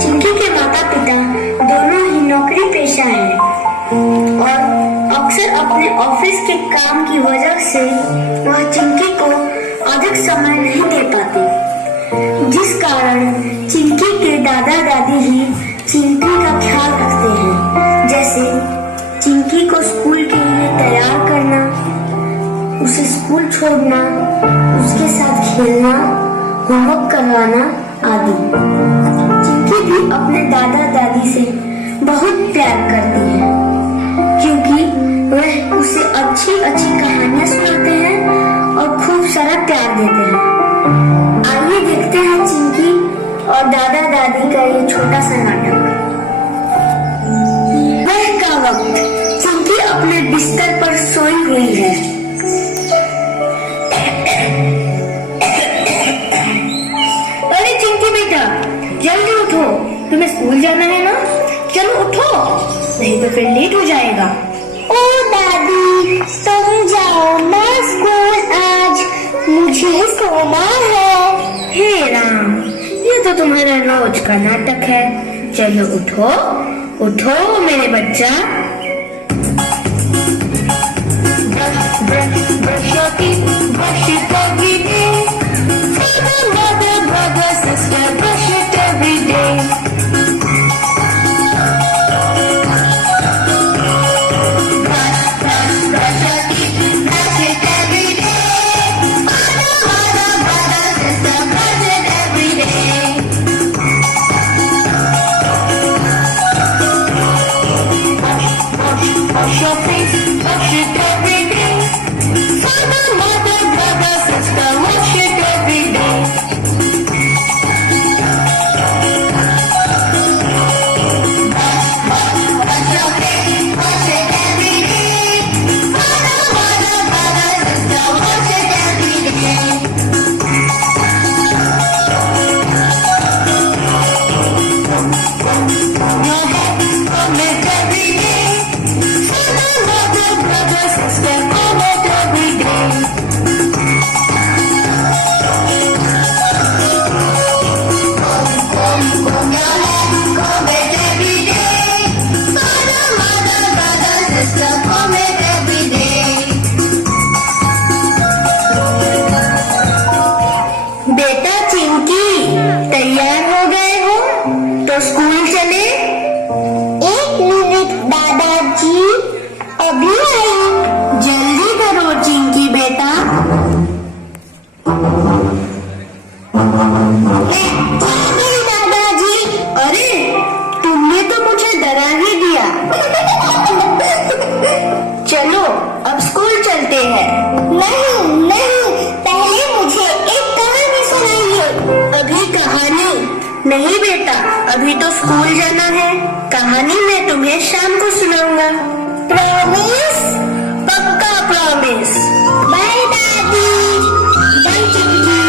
चिंकी के माता पिता दोनों ही नौकरी पेशा है और अक्सर अपने ऑफिस के काम की वजह से वह चिंकी को अधिक समय नहीं दे पाते, जिस कारण चिंकी के दादा दादी ही चिंकी का ख्याल रखते हैं, जैसे चिंकी को स्कूल के लिए तैयार करना, उसे स्कूल छोड़ना, उसके साथ खेलना, होमवर्क करवाना आदि। चिंकी भी अपने दादा दादी से बहुत प्यार करती है, क्योंकि वह उसे अच्छी अच्छी कहानियां सुनाते हैं और खूब सारा प्यार देते हैं। आइए देखते हैं चिंकी और दादा दादी का ये छोटा सा नाटक। वह का वक्त चिंकी अपने बिस्तर पर सोई हुई है। अरे चिंकी बेटा, जल्दी उठो, तुम्हें स्कूल जाना है ना? चलो उठो, नहीं तो फिर लेट हो जाएगा। ओ दादी, तुम जाओ ना स्कूल, आज मुझे सोना है। हे राम, ये तो तुम्हारा रोज का नाटक है। चलो उठो, उठो मेरे बच्चा। Brush your teeth, brush it every day. Father, mother, brother, sister, brush it every day. Brush your teeth, brush it every day. Father, mother, brother, sister, brush it every day. Wash your face, wash it every day. Father, mother, brother, sister, wash it every day. Wash your face, wash it every day. Father, mother, brother, sister, wash it every day. Your head, comb it every day. Father, mother, brother, sister, comb it every day. Comb your head, comb it every day. Father, mother, brother, sister, comb it every day. बेटा चिंकी, तैयार हो गए हो तो school चले? एक minute दादाजी, अभी आई। जल्दी करो चिंकी बेटा। मेरे दादाजी। अरे, तुमने तो मुझे डरा ही दिया। चलो अब स्कूल चलते हैं। नहीं नहीं, पहले मुझे एक कहानी सुनाइए। अभी कहानी नहीं बेटा, अभी तो स्कूल जाना है। कहानी मैं तुम्हें शाम को सुनाऊंगा। प्रॉमिस? पक्का प्रॉमिस। बाय दादी। बाय चिंकी।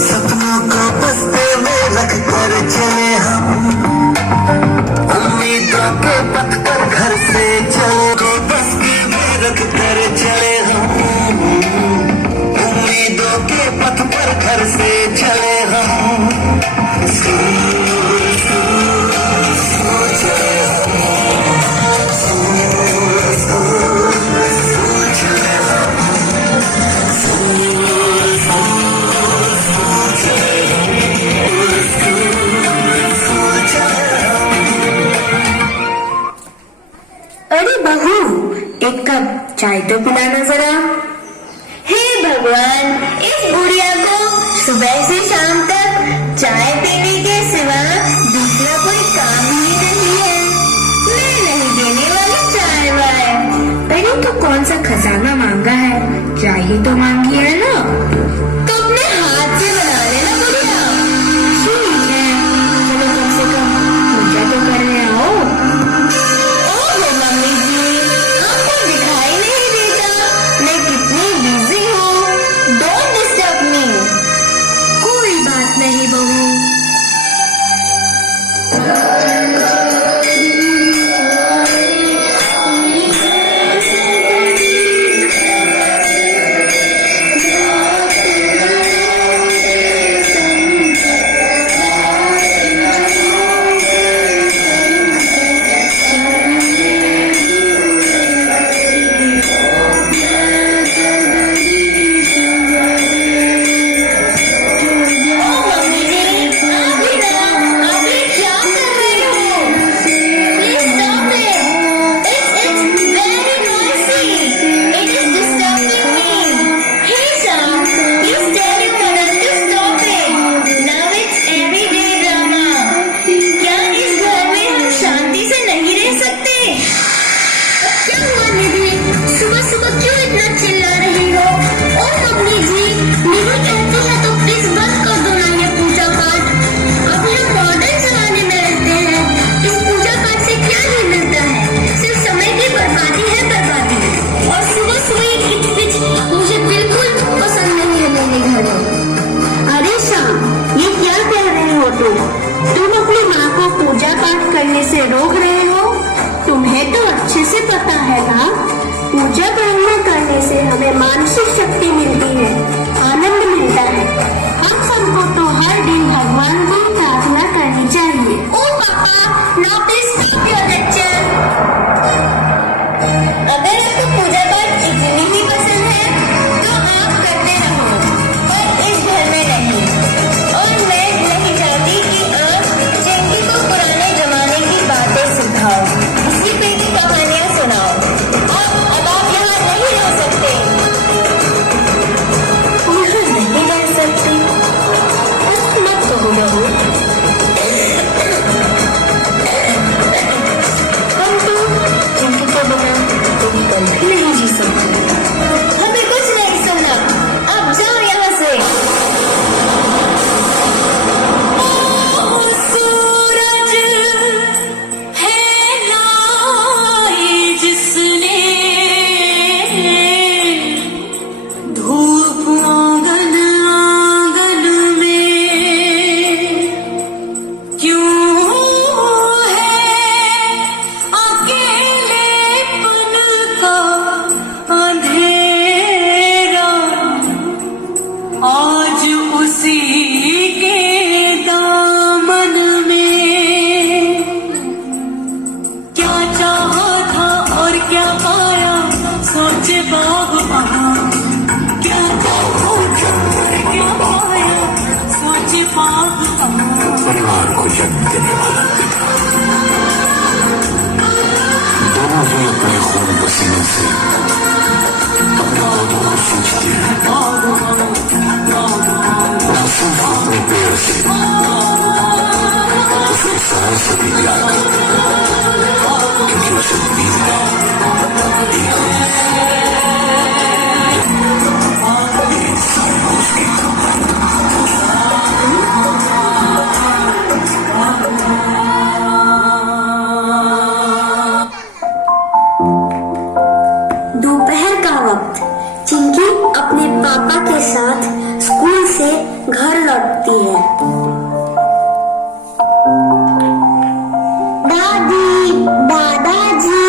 सपनों को बस्ते में रख कर चले हम, उम्मीदों के पथ पर घर से चले, बस्ते में रख कर चले हम, उम्मीदों के पथ पर घर से चले हम। स्कूल स्कूल स्कूल चले हम, स्कूल स्कूल स्कूल चले हम, स्कूल स्कूल स्कूल चले हम, स्कूल स्कूल चले हम। अरे बहू, एक कप चाय तो पिलाना जरा। हे भगवान, इस बुढ़िया को सुबह से शाम तक चाय पीने के सिवा दूसरा कोई काम ही नहीं है। मैं नहीं देने वाली चाय वाय। अरे तो कौन सा खजाना मांगा है, चाय ही तो मांगी है ना, तो अपने हाथ से बना लेना बुढ़िया। ठीक है, चलो कम से कम पूजा तो करने आओ। ओहो मम्मी जी, आपको दिखाई नहीं देता, मैं कितनी बिजी हूँ। Don't disturb me. कोई बात नहीं बहू। परिवार को जन्म देने वाला पिता, दोनों ही अपने खून पसीने से अपने पौधों को सींचते हैं, न सिर्फ अपने पेड़ से, उसे साय से भी प्यार करते हैं, क्योंकि उसे उम्मीद है एक रोज ये इंसान उसकी दोपहर का वक्त चिंकी अपने पापा के साथ स्कूल से घर लौटती है। दादी, दादाजी,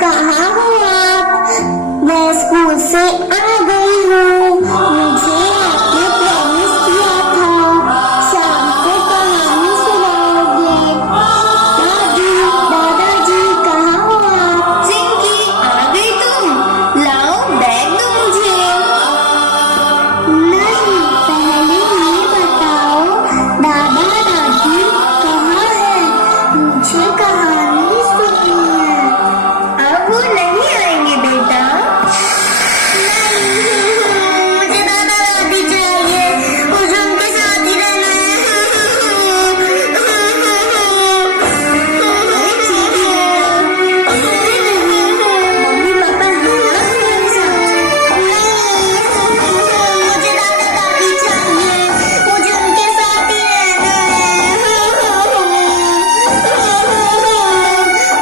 कहाँ हो आप? मैं स्कूल से आ गई हूँ। मुझे आपने प्रॉमिस किया था शाम को कहानी सुनाओगे। दादी, दादाजी, कहाँ हो आप? चिंकी, आ गई तुम? लाओ बैग दो मुझे। नहीं, पहले ये बताओ दादा दादी कहाँ है? मुझे कहानी सुननी है। अब वो नहीं आएंगे बेटा। नहीं, मुझे दादा दादी चाहिए, मुझे उनके साथ ही रहना मम्मी पापा हैं ना तुम्हारे साथ? मुझे दादा दादी चाहिए, मुझे उनके साथ ही रहना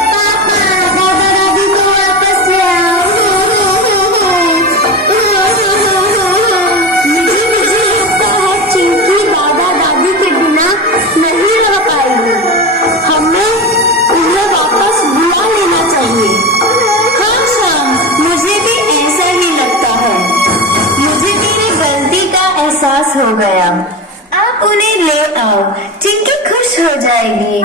पापा, दादा दादी को वापस ले आओ। मुझे लगता है चिंकी दादा दादी के बिना नहीं रह पाएगी। हमें उन्हें वापस बुला लेना चाहिए। हाँ श्याम, मुझे भी ऐसा ही लगता है। मुझे मेरी गलती का एहसास हो गया। आप उन्हें ले आओ, चिंकी खुश हो जाएगी।